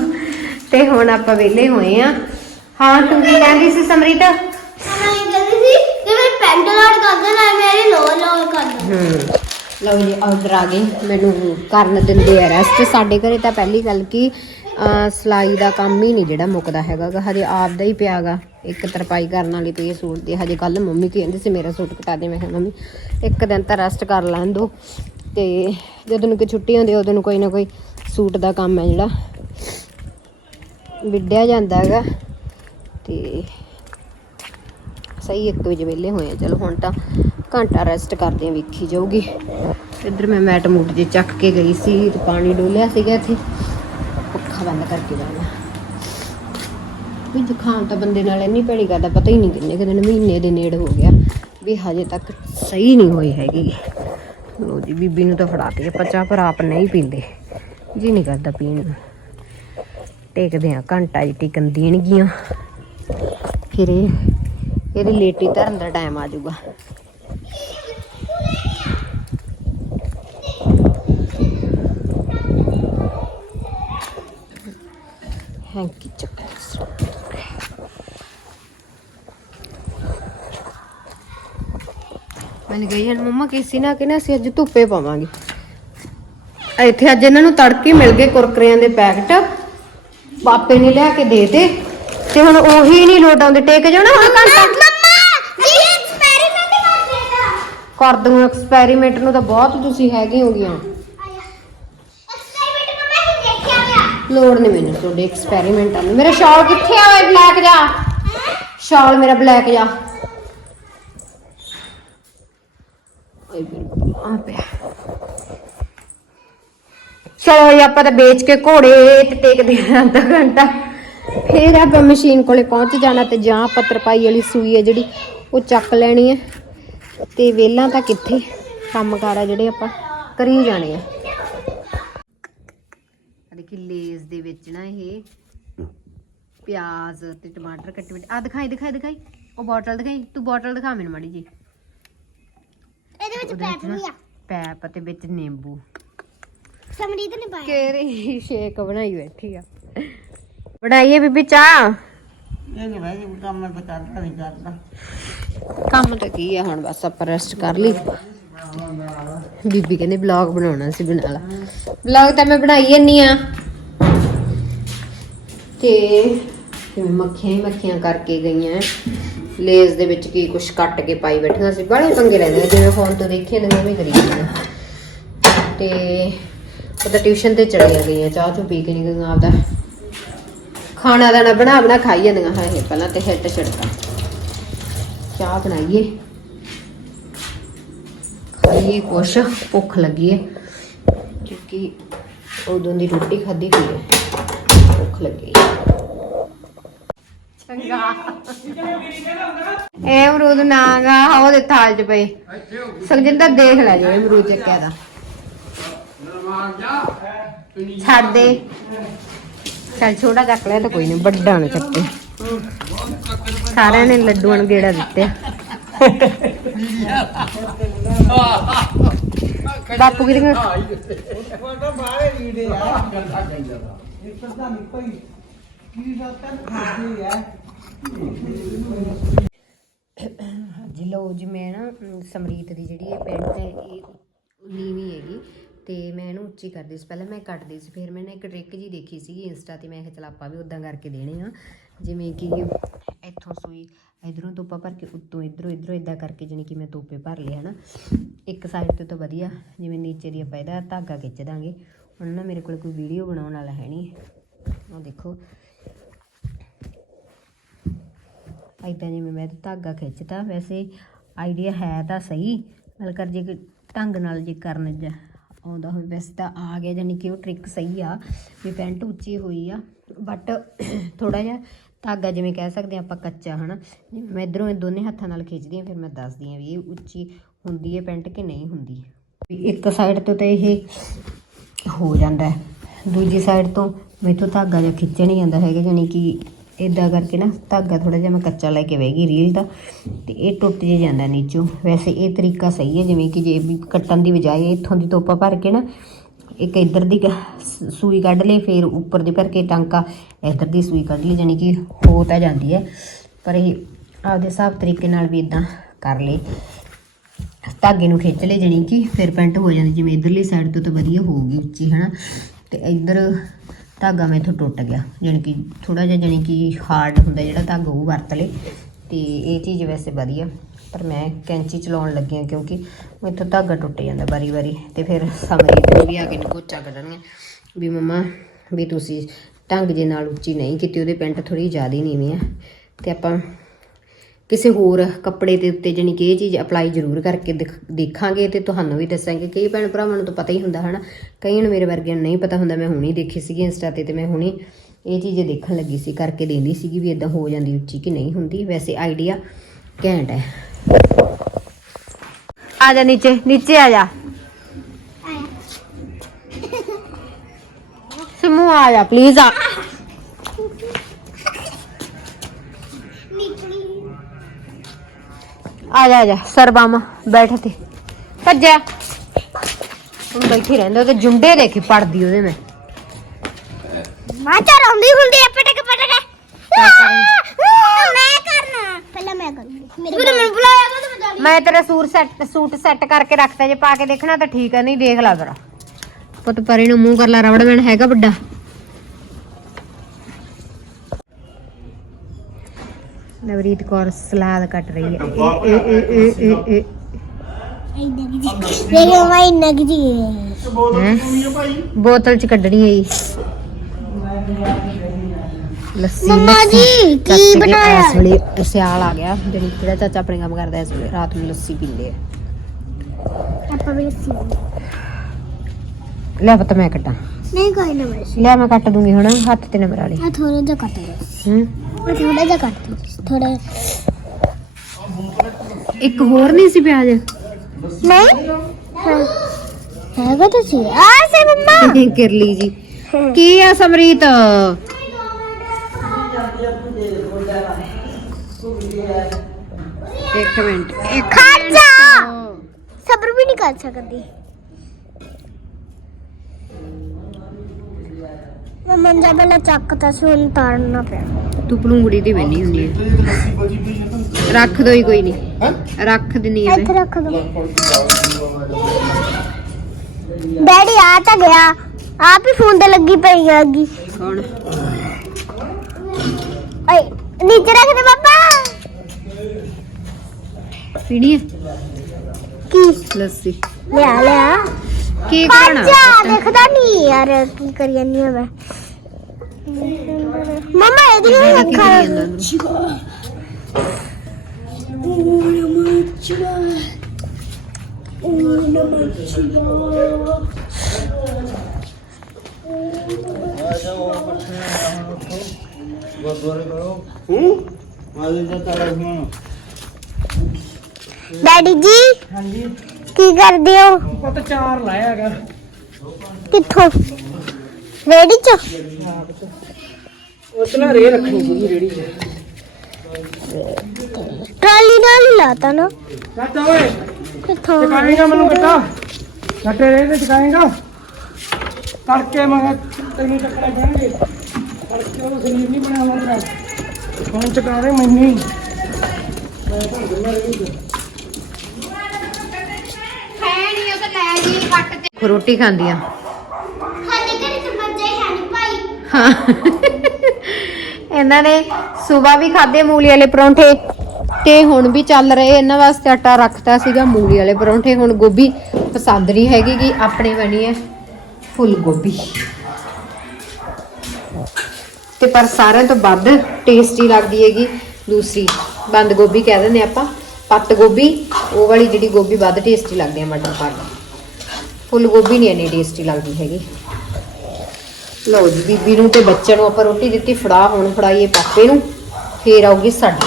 ਤੇ ਹੁਣ ਆਪਾਂ ਵਿਹਲੇ ਹੋਏ ਆ। ਹਾਂ ਤੂੰ ਕੀ ਕਹਿੰਦੀ ਸੀ ਸਮਰੀਤ? ਮੈਂ ਕਹਿੰਦੀ ਸੀ ਕਿ ਮੈਂ ਪੈਂਟ ਲਾੜ ਕਰਦਾ ਨਾ ਮੇਰੇ ਲੋ ਲੋ ਕਰਦਾ। ਹੂੰ ਲਓ ਜੀ ਆਰਡਰ ਆ ਗਏ। ਮੈਨੂੰ ਕਰਨ ਦਿੰਦੇ ਆ ਰੈਸਟ ਸਾਡੇ ਘਰੇ ਤਾਂ ਪਹਿਲੀ ਗੱਲ ਕੀ ਸਿਲਾਈ ਦਾ ਕੰਮ ਹੀ ਨਹੀਂ ਜਿਹੜਾ ਮੁੱਕਦਾ ਹੈਗਾ। ਹਜੇ ਆਪ ਦਾ ਹੀ ਪਿਆਗਾ ਇੱਕ ਤਰਪਾਈ ਕਰਨ ਵਾਲੀ ਪਈ ਹੈ ਸੂਟ ਦੀ। ਹਜੇ ਕੱਲ ਮੰਮੀ ਕਹਿੰਦੀ ਸੀ ਮੇਰਾ ਸੂਟ ਕਟਾ ਦੇ। ਮੈਂ ਕਿਹਾ, ਮੰਮੀ, ਇੱਕ ਦਿਨ ਤਾਂ ਰੈਸਟ ਕਰ ਲੈਣ ਦੋ ਤੇ ਜਦੋਂ ਨੂੰ ਕਿ ਛੁੱਟੀ ਹੁੰਦੀ, ਉਦੋਂ ਨੂੰ ਕੋਈ ਨਾ ਕੋਈ ਸੂਟ ਦਾ ਕੰਮ ਹੈ ਜਿਹੜਾ। ਵਿੱਢਿਆ ਜਾਂਦਾ ਹੈਗਾ ਤੇ ਸਹੀ 1 ਵਜੇ ਵਿਹਲੇ ਹੋਏ ਆ। ਚਲੋ ਹੁਣ ਤਾਂ ਘੰਟਾ ਰੈਸਟ ਕਰਦੇ ਆ ਵੇਖੀ ਜਾਊਗੀ। ਇੱਧਰ ਮੈਂ ਮੈਟ ਮੂਟ ਜੇ ਚੱਕ ਕੇ ਗਈ ਸੀ ਤੇ ਪਾਣੀ ਡੋਲਿਆ ਸੀਗਾ ਇੱਥੇ। ਪੱਖਾ ਬੰਦ ਕਰਕੇ ਜਾਣਾ। ਵੀ ਜ਼ੁਕਾਮ ਤਾਂ ਬੰਦੇ ਨਾਲ ਇੰਨੀ ਭੈੜੀ ਕਰਦਾ ਪਤਾ ਹੀ ਨਹੀਂ ਕਿੰਨੇ ਕਿ ਮਹੀਨੇ ਦੇ ਨੇੜ ਹੋ ਗਿਆ ਵੀ ਹਜੇ ਤੱਕ ਸਹੀ ਨਹੀਂ ਹੋਈ ਹੈਗੀ। ਲੋ ਜੀ, ਬੀਬੀ ਨੂੰ ਤਾਂ ਫੜਾ ਕੇ ਚਾਹ ਪਰ ਆਪ ਨਹੀਂ ਪੀਂਦੇ। ਜੀ ਨਹੀਂ ਕਰਦਾ ਪੀਣ ਨੂੰ। ਟੇਕਦੇ ਆ ਘੰਟਾ ਜੀ ਟਿਕਨ ਦੇਣਗੀਆਂ। ਫਿਰ ਇਹਦੇ ਲੇਟੀ ਧਰਨ ਦਾ ਟਾਈਮ ਆ ਜਾਊਗਾ। ਹੈਂਕੀ ਚੱਕ ਮੈਨੂੰ ਕਹੀ ਜਾਨ ਮੰਮਾ ਕਿਸੇ ਨਾ ਕਿ ਨਾ ਅਸੀਂ ਅੱਜ ਧੁੱਪੇ ਪਾਵਾਂਗੇ। ਇੱਥੇ ਅੱਜ ਇਹਨਾਂ ਨੂੰ ਤੜਕੇ ਮਿਲ ਗਏ ਕੁਰਕਰਿਆਂ ਦੇ ਪੈਕਟ। ਪਾਪੇ ਨੇ ਲਿਆ ਕੇ ਦੇ ਤੇ। ਤੇ ਹੁਣ ਉਹੀ ਨਹੀਂ ਲੋਟ ਆਉਂਦੇ। ਟੇਕ ਜਾਣਾ ਹੁਣ ਘੰਟਾ? ਕਰ ਦੂੰ ਐਕਸਪੈਰੀਮੈਂਟ ਨੂੰ ਤਾਂ ਬਹੁਤ ਤੁਸੀਂ ਹੈਗੇ ਹੋਗੀਆਂ ਐਕਸਪੈਰੀਮੈਂਟ ਮੰਮਾ ਹੀ ਦੇਖਿਆ ਗਿਆ ਲੋੜ ਨਹੀਂ ਮੈਨੂੰ ਤੁਹਾਡੇ ਐਕਸਪੈਰੀਮੈਂਟਾਂ ਨੂੰ। ਮੇਰਾ ਸ਼ਾਲ ਕਿੱਥੇ ਆ ਓਏ ਬਲੈਕ ਜਾ ਸ਼ਾਲ ਮੇਰਾ ਬਲੈਕ ਜਾ ਓਏ ਆ ਪਿਆ ਚਲੋ ਜੀ ਆਪਾਂ ਤਾਂ ਵੇਚ ਕੇ ਘੋੜੇ ਤੇ ਟੇਕਦੇ ਆਂ ਅੱਧਾ ਘੰਟਾ। ਫੇਰ ਆਪਾਂ ਮਸ਼ੀਨ ਕੋਲੇ ਪਹੁੰਚ ਜਾਣਾ ਤੇ ਜਾਂ ਆਪਾਂ ਤਰਪਾਈ ਵਾਲੀ ਸੂਈ ਹੈ ਜਿਹੜੀ ਉਹ ਚੱਕ ਲੈਣੀ ਹੈ ਤੇ ਵੇਲਾਂ ਤਾਂ ਕਿੱਥੇ? ਕੰਮਕਾਰ ਆ ਜਿਹੜੇ ਆਪਾਂ ਕਰੀ ਜਾਣੇ ਆ। ਆ ਦੇਖੀ ਲੇਜ਼ ਦੇ ਵਿੱਚ ਨਾ ਇਹ ਪਿਆਜ਼ ਤੇ ਟਮਾਟਰ ਕੱਟੇ ਵਿੱਚ ਆ। ਦਿਖਾਈ ਦਿਖਾਈ ਦਿਖਾਈ। ਉਹ ਬੋਟਲ ਦਿਖਾਈ। ਤੂੰ ਬੋਟਲ ਦਿਖਾ ਮੈਨੂੰ ਮਾੜੀ ਜੀ ਇਹਦੇ ਵਿੱਚ ਉਹਦੇ ਪੈਪ ਨਾ ਵੀ ਆ। ਪੈਪ ਤੇ ਵਿੱਚ ਨਿੰਬੂ। ਸਮਰੀਤ ਨੇ ਪਾਇਆ। ਕਿਹੜੀ ਸ਼ੇਕ ਬਣਾਈ ਬੈਠੀ ਆ? ਬਣਾਈਏ ਬੀਬੀ ਚਾਹ? ਇਹ ਨਹੀਂ ਭਾਈ ਕੰਮ ਮੈਂ ਤਾਂ ਕਰਦਾ ਨਹੀਂ ਕਰਦਾ। ਕੰਮ ਤਾਂ ਕੀ ਆ ਹੁਣ ਬਸ ਆਪਾਂ ਰੈਸਟ ਕਰ ਲਈ। ਬੀਬੀ ਕਹਿੰਦੇ ਵਲੌਗ ਬਣਾਉਣਾ ਸੀ ਬਣਾ ਲਾ। ਵਲੌਗ ਤਾਂ ਮੈਂ ਬਣਾਈ ਜੰਨੀ ਆ। ਤੇ ਜਿਵੇਂ ਮੱਖੀਆਂ ਹੀ ਮੱਖੀਆਂ ਕਰਕੇ ਗਈਆਂ ਐ। ਲੇਜ਼ ਦੇ ਵਿੱਚ ਕੀ ਕੁਛ ਕੱਟ ਕੇ ਪਾਈ ਬੈਠੀਆਂ ਸੀ। ਬੜੇ ਪੰਗੇ ਲੈਂਦੇ ਜਿਵੇਂ ਫੋਨ ਤੋਂ ਦੇਖੀਆਂ ਨੇ ਵੀ ਕਰੀ ਜਾਂਦੀਆਂ ਤੇ ਉਹ ਤਾਂ ਟਿਊਸ਼ਨ ਤੇ ਚਲੀਆਂ ਗਈਆਂ, ਚਾਹ ਚੁ ਪੀ ਕੇ ਨਹੀਂ ਗਈਆਂ ਆਪਦਾ। ਖਾਣਾ ਦਾਣਾ ਬਣਾ ਬਣਾ ਖਾਈ ਜਾਂਦੀਆਂ ਹਾਂ ਇਹ ਪਹਿਲਾਂ ਤੇ ਹਿੱਟ ਛੜਕਾ। ਚਾਹ ਬਣਾਈਏ। ਖਾਈਏ ਕੁਛ, ਭੁੱਖ ਲੱਗੀ ਹੈ ਕਿਉਂਕਿ ਉਦੋਂ ਦੀ ਰੋਟੀ ਖਾਧੀ ਹੋਈ ਹੈ ਭੁੱਖ ਲੱਗੀ। ਹੈ ਚੰਗਾ। ਇਹ ਅਮਰੂਦ ਨਾਗਾ ਉਹਦੇ ਥਾਲ 'ਚ ਪਏ। ਸੁਖਜਿੰਦਰ ਦੇਖ ਲੈ ਜੋ ਅਮਰੂਦ ਚੱਕਿਆ ਦਾ। ਛੱਡ ਦੇ। ਚੱਲ ਛੋਟਾ ਚੱਕ ਲਿਆ ਤਾਂ ਕੋਈ ਨਹੀਂ ਵੱਡਾ ਨਾ ਚੱਕੇ। ਸਾਰਿਆਂ ਨੇ ਲੱਡੂਆਂ ਨੂੰ ਗੇੜਾ ਦਿੱਤੇ। ਬਾਪੂ ਕਿਹਦੇ ਕੋਲ? ਹਾਂਜੀ, ਲਓ ਜੀ, ਮੈਂ ਨਾ ਸਮਰੀਤ ਦੀ ਜਿਹੜੀ ਇਹ ਪੈਂਟ ਹੈ, ਇਹ ਨੀਵੀਂ ਹੈਗੀ ਤੇ ਮੈਂ ਇਹਨੂੰ ਉੱਚੀ ਕਰਦੀ ਸੀ। ਪਹਿਲਾਂ ਮੈਂ ਕੱਟਦੀ ਸੀ, ਫਿਰ ਮੈਂ ਨਾ ਇੱਕ ਟ੍ਰਿਕ ਜੀ ਦੇਖੀ ਸੀਗੀ ਇੰਸਟਾ ਤੇ, ਮੈਂ ਕਿਹਾ ਚਲ ਆਪਾਂ ਵੀ ਉਦਾਂ ਕਰਕੇ ਦੇਣੇ ਆ। ਜਿਵੇਂ ਕਿ ਇੱਥੋਂ ਸੂਈ, ਇਧਰੋਂ ਤੋਪਾ ਭਰ ਕੇ, ਉੱਤੋਂ ਇਧਰੋਂ ਇਧਰੋਂ ਇਦਾਂ ਕਰਕੇ ਜਾਣੀ ਕਿ ਮੈਂ ਤੋਪੇ ਭਰ ਲਏ, ਹਨਾ। ਇੱਕ ਸਾਈਡ ਤੇ ਤਾਂ ਵਧੀਆ, ਜਿਵੇਂ ਨੀਚੇ ਦੀ ਆਪਾਂ ਇਹਦਾ ਧਾਗਾ ਖਿੱਚ ਦਾਂਗੇ। ਹੁਣ ਨਾ ਮੇਰੇ ਕੋਲ ਕੋਈ ਵੀਡੀਓ ਬਣਾਉਣ ਵਾਲਾ ਹੈ ਨਹੀਂ ਉਹ ਦੇਖੋ ਇਦਾਂ ਜਿਵੇਂ ਮੈਂ ਧਾਗਾ ਖਿੱਚਤਾ। ਵੈਸੇ ਆਈਡੀਆ ਹੈ ਤਾਂ ਸਹੀ ਗੱਲ ਕਰ ਜੇ ਢੰਗ ਨਾਲ ਜੇ ਕਰਨ ਜਾ ਆਉਂਦਾ ਹੋਵੇ, ਵੈਸੇ ਤਾਂ ਆ ਗਿਆ ਜਾਨੀ ਕਿ ਉਹ ਟ੍ਰਿਕ ਸਹੀ ਆ, ਵੀ ਪੈਂਟ ਉੱਚੀ ਹੋਈ ਆ। ਬਟ ਥੋੜਾ ਜਿਹਾ ਧਾਗਾ ਜਿਵੇਂ ਕਹਿ ਸਕਦੇ ਆ ਆਪਾਂ ਕੱਚਾ, ਹਨਾ? ਜਿਵੇਂ ਮੈਂ ਇਧਰੋਂ ਇਹ ਦੋਨੇ ਹੱਥਾਂ ਨਾਲ ਖਿੱਚਦੀ ਆ ਫਿਰ ਮੈਂ ਦੱਸਦੀ ਆ ਵੀ ਇਹ ਉੱਚੀ ਹੁੰਦੀ ਹੈ ਪੈਂਟ ਕਿ ਨਹੀਂ ਹੁੰਦੀ। ਵੀ ਇੱਕ ਸਾਈਡ ਤੋਂ ਤਾਂ ਇਹ ਹੋ ਜਾਂਦਾ ਦੂਜੀ ਸਾਈਡ ਤੋਂ ਮੈਥੋਂ ਧਾਗਾ ਜਿਹਾ ਖਿੱਚਿਆ ਨਹੀਂ ਜਾਂਦਾ ਹੈਗਾ ਜਾਨੀ ਕਿ ਇਦਾਂ ਕਰਕੇ ਨਾ ਧਾਗਾ ਥੋੜਾ ਜਿਹਾ ਮੈਂ ਕੱਚਾ ਲੈ ਕੇ ਬਹਿ ਗਈ ਰੀਲ ਦਾ ਤੇ ਇਹ ਟੁੱਟ ਜੇ ਜਾਂਦਾ ਨੀਚੋਂ। ਵੈਸੇ ਇਹ ਤਰੀਕਾ ਸਹੀ ਹੈ, ਜਿਵੇਂ ਕਿ ਜੇ ਵੀ ਕੱਟਣ ਦੀ ਬਜਾਏ ਇੱਥੋਂ ਦੀ ਤੋਪਾ ਭਰ ਕੇ ਨਾ ਇੱਕ ਇੱਧਰ ਦੀ ਕ- ਸੂਈ ਕੱਢ ਲਈ ਫਿਰ ਉੱਪਰ ਦੀ ਭਰ ਕੇ ਟਾਂਕਾ ਇੱਧਰ ਦੀ ਸੂਈ ਕੱਢ ਲਈ ਜਾਨੀ ਕਿ ਹੋ ਤਾਂ ਜਾਂਦੀ ਹੈ। ਪਰ ਇਹ ਆਪਦੇ ਹਿਸਾਬ ਤਰੀਕੇ ਨਾਲ ਵੀ ਇਦਾਂ ਕਰ ਲਈ ਧਾਗੇ ਨੂੰ ਖਿੱਚ ਲਈ ਜਾਣੀ ਕਿ ਫਿਰ ਪੈਂਟ ਹੋ ਜਾਂਦੀ, ਜਿਵੇਂ ਇਧਰਲੀ ਸਾਈਡ ਤੋਂ ਤਾਂ ਵਧੀਆ ਹੋਊਗੀ ਉੱਚੀ, ਹਨਾ? ਤੇ ਇੱਧਰ ਧਾਗਾ ਮੈਥੋਂ ਟੁੱਟ ਗਿਆ, ਜਾਣੀ ਕਿ ਥੋੜਾ ਜਿਹਾ ਜਾਣੀ ਕਿ ਹਾਰਡ ਹੁੰਦਾ ਜਿਹੜਾ ਧਾਗਾ ਉਹ ਵਰਤ ਲੇ ਤੇ ਇਹ ਚੀਜ਼ ਵੈਸੇ ਵਧੀਆ, ਪਰ ਮੈਂ ਕੈਂਚੀ ਚਲਾਉਣ ਲੱਗੀ ਹਾਂ ਕਿਉਂਕਿ ਮੈਥੋਂ ਧਾਗਾ ਟੁੱਟ ਜਾਂਦਾ ਵਾਰੀ ਵਾਰੀ ਤੇ ਫਿਰ ਸਮਰੀਤ ਨੂੰ ਵੀ ਆ ਕੇ ਨਕੋਚਾ ਕੱਢਣਗੇ ਵੀ ਮਮਾ ਵੀ ਤੁਸੀਂ ਢੰਗ ਜੇ ਨਾਲ ਉੱਚੀ ਨਹੀਂ ਕੀਤੀ, ਉਹਦੇ ਪੈਂਟ ਥੋੜੀ ਜ਼ਿਆਦਾ ਨੀਵੀਂ ਆ ਤੇ ਆਪਾਂ ਕਿਸੇ ਹੋਰ ਕੱਪੜੇ ਦੇ ਉੱਤੇ ਜਾਣੀ ਕਿ ਇਹ ਚੀਜ਼ ਅਪਲਾਈ ਜ਼ਰੂਰ ਕਰਕੇ ਦਿਖ- ਦੇਖਾਂਗੇ ਤੇ ਤੁਹਾਨੂੰ ਵੀ ਦੱਸਾਂਗੇ। ਕਈ ਭੈਣ ਭਰਾਵਾਂ ਨੂੰ ਤਾਂ ਪਤਾ ਹੀ ਹੁੰਦਾ ਹਨਾ। ਕਈਆਂ ਨੂੰ ਮੇਰੇ ਵਰਗਿਆਂ ਨੂੰ ਨਹੀਂ ਪਤਾ ਹੁੰਦਾ। ਮੈਂ ਹੁਣੀ ਦੇਖੀ ਸੀਗੀ ਇੰਸਟਾ ਤੇ ਤੇ ਮੈਂ ਹੁਣੀ ਇਹ ਚੀਜ਼ ਦੇਖਣ ਲੱਗੀ ਸੀ ਕਰਕੇ ਦੇਂਦੀ ਸੀਗੀ ਵੀ ਇਦਾਂ ਹੋ ਜਾਂਦੀ ਉੱਚੀ ਕਿ ਨਹੀਂ ਹੁੰਦੀ। ਵੈਸੇ ਆਈਡੀਆ ਘੈਂਟ ਹੈ। ਆ ਜਾ ਨੀਚੇ ਨੀਚੇ ਆ ਜਾ। ਸਮੂ ਆ ਜਾ ਪਲੀਜ਼ ਆ। ਆ ਜਾ ਆ ਜਾ ਸਰਬਾਮਾ ਬੈਠ ਤੇ ਭੱਜਿਆ। ਹੁਣ ਬੈਠੀ ਰਹਿੰਦਾ ਉਹਦੇ ਜੁੰਡੇ ਦੇਖੀ ਪੜਦੀ ਉਹਦੇ ਮੈਂ। ਮਾਚਾ ਰੌਂਦੀ ਹੁੰਦੀ ਆ ਪਟਕ ਮੈਂ ਕਰਨਾ। ਪਹਿਲਾਂ ਮੈਂ ਕਰੂੰਗੀ ਮੇਰੇ ਮੈਨੂੰ ਬੁਲਾਇਆ ਤਾਂ ਮੈਂ ਜਾ ਮੈਂ ਤੇਰਾ ਸੂਟ ਸੈੱਟ ਸੂਟ ਸੈੱਟ ਕਰਕੇ ਰੱਖਤਾ ਜੇ ਪਾ ਕੇ ਦੇਖਣਾ ਤਾਂ ਠੀਕ ਹੈ ਨਹੀਂ ਦੇਖ ਲਾ ਜ਼ਰਾ। ਪੁੱਤ ਪਰੇ ਨੂੰ ਮੂੰਹ ਕਰ ਲਾ ਬੈਂਡ ਹੈਗਾ ਵੱਡਾ। ਨਵਰੀਤ ਕੌਰ ਸਲਾਦ ਕੱਟ ਰਹੀ ਹੈ। ਇਹ ਇਹ ਇਹ ਇਹ ਇਹ ਮੇਰੇ? ਬੋਤਲ ਚ ਕੱਢਣੀ ਹੈ ਲੱਸੀ ਮੰਮਾ। ਜੀ, ਕੀ ਬਣਾਇਆ? ਇਸ ਵੇਲੇ ਸਿਆਲ ਆ ਗਿਆ। ਜਿਹੜੀ ਜਿਹੜਾ ਚਾਚਾ ਆਪਣੇ ਕੰਮ ਕਰਦਾ ਇਸ ਵੇਲੇ। ਰਾਤ ਨੂੰ ਲੱਸੀ ਪੀਂਦੇ ਆ। ਆਪਾਂ ਵੀ ਸੀ ਲੈ ਪਤਾ ਮੈਂ ਕੱਟਾਂ। ਨਹੀਂ ਕੋਈ ਨਾ ਮੈਂ ਲੈ ਮੈਂ ਕੱਟ ਦੂੰਗੀ ਹੁਣ। ਹੱਥ ਤੇ ਨੰਬਰ ਵਾਲੀ। ਆ ਥੋੜਾ ਜਿਹਾ ਕੱਟ ਦੇ। ਹੂੰ? ਥੋੜਾ ਜਿਹਾ ਕੱਟ ਦੇ। ਥੋੜਾ ਇੱਕ ਹੋਰ ਨਹੀਂ ਸੀ ਪਿਆਜ਼? ਨਹੀਂ ਹਾਂ। ਹੈਗਾ ਤਾਂ ਸੀ। ਆ ਸੇ ਮੰਮਾ। ਕਿਰਲੀ ਜੀ। ਕੀ ਆ ਸਮਰੀਤ? ਇੱਕ ਮਿੰਟ ਇੱਕ ਖਾਜਾ! ਸਬਰ ਵੀ ਨਹੀਂ ਕਰ ਸਕਦੀ। ਮੰਮਾ ਜਦ ਪਹਿਲਾਂ ਚੱਕ ਤਾਂ ਸੀ ਹੁਣ ਤਾਰਨਾ ਪਿਆ। ਤੂੰ ਪਲੂੰਗੜੀ ਤੇ ਬੈਣੀ ਹੁੰਦੀ ਹੈ ਰੱਖ ਦੋ ਹੀ ਕੋਈ ਨਹੀਂ ਰੱਖ ਦਿੰਨੀ ਹੈ ਇੱਥੇ ਰੱਖ ਦੋ। ਡੈਡੀ ਆ ਤਾਂ ਗਿਆ। ਆਪ ਹੀ ਫੋਨ ਤੇ ਲੱਗੀ ਪਈ ਹੈਗੀ। ਕੌਣ? ਓਏ ਨੀਚੇ ਰੱਖ ਦੇ ਪਾਪਾ। ਪੀਣੀ ਹੈ ਕੀ? ਲੱਸੀ। ਲਿਆ ਲਿਆ। ਕੀ ਕਰਨਾ ਖਾਜਾ ਦੇਖਦਾ ਨਹੀਂ ਯਾਰ ਕੀ ਕਰੀ ਜਾਂਦੀ ਆ ਮੈਂ। ਮਮਾ ਇਹਦੀ ਨੂੰ ਅੱਖਾਂ ਡੈਡੀ ਜੀ? ਹਾਂਜੀ। ਕੀ ਕਰਦੇ ਹੋ? ਪੁੱਤ ਚਾਰ ਲਾਇਆ ਹੈਗਾ। ਕਿੱਥੋਂ? ਰੇੜੀ ਚ? ਉਸ ਨਾਲ ਰੇ ਰੱਖਣੀ ਸੀਗੀ ਰੇੜੀ 'ਚ। ਟਰਾਲੀ ਨਾਲ ਹੀ ਲਾਤਾ ਨਾ। ਚਾਚਾ ਓਏ। ਕਿੱਥੋਂ? ਚਕਾਏਗਾ ਮੈਨੂੰ ਬੇਟਾ ਘੱਟੇ ਰੇ ਤੇ ਚਕਾਏਗਾ। ਤੜਕੇ ਮੈਂ ਤੈਨੂੰ ਚੱਕਣੇ ਪੈਣਗੇ ਤੜਕੇ ਉਹ ਸਰੀਰ ਨਹੀਂ ਬਣਿਆ ਹੁੰਦਾ ਹੁਣ ਚਕਾ ਦੇ ਮੈਨੂੰ। ਮੈਂ ਤਾਂ ਦਿੰਦਾ ਰੇੜੀ 'ਚ ਰੋਟੀ ਖਾਂਦੀ ਆ ਸਾਡੇ ਘਰੇ ਤਾਂ ਮੱਝਾਂ ਹੀ ਹਨ ਭਾਈ। ਹਾਂ। ਇਹਨਾਂ ਨੇ ਸਵੇਰ ਵੀ ਖਾਦੇ ਮੂਲੀ ਵਾਲੇ ਪਰੌਂਠੇ ਤੇ ਹੁਣ ਵੀ ਚੱਲ ਰਹੇ। ਇਹਨਾਂ ਵਾਸਤੇ ਆਟਾ ਰੱਖਤਾ ਸੀਗਾ ਮੂਲੀ ਵਾਲੇ ਪਰੌਂਠੇ। ਹੁਣ ਗੋਭੀ ਪਸੰਦ ਨਹੀਂ ਹੈਗੀ ਕਿ ਆਪਣੇ ਬਣੀ ਹੈ ਫੁੱਲ ਗੋਭੀ ਤੇ ਪਰ ਸਾਰਿਆਂ ਤੋਂ ਵੱਧ ਟੇਸਟੀ ਲੱਗਦੀ ਹੈਗੀ ਦੂਸਰੀ। ਬੰਦ ਗੋਭੀ ਕਹਿ ਦਿੰਦੇ ਆਪਾਂ। ਪੱਤ ਗੋਭੀ, ਉਹ ਵਾਲੀ ਜਿਹੜੀ ਗੋਭੀ ਵੱਧ ਟੇਸਟੀ ਲੱਗਦੀ ਹੈ ਮਟਰ ਪਾ ਕੇ ਫੁੱਲ ਗੋਭੀ ਨਹੀਂ ਇੰਨੀ ਟੇਸਟੀ ਲੱਗਦੀ ਹੈਗੀ। ਲਓ ਜੀ, ਬੀਬੀ ਨੂੰ ਤੇ ਬੱਚੇ ਨੂੰ ਆਪਾਂ ਰੋਟੀ ਦਿੱਤੀ, ਫੜਾ ਹੁਣ ਫੜਾਈਏ ਪਾਪੇ ਨੂੰ, ਫੇਰ ਆਉਗੀ ਸਾਡੀ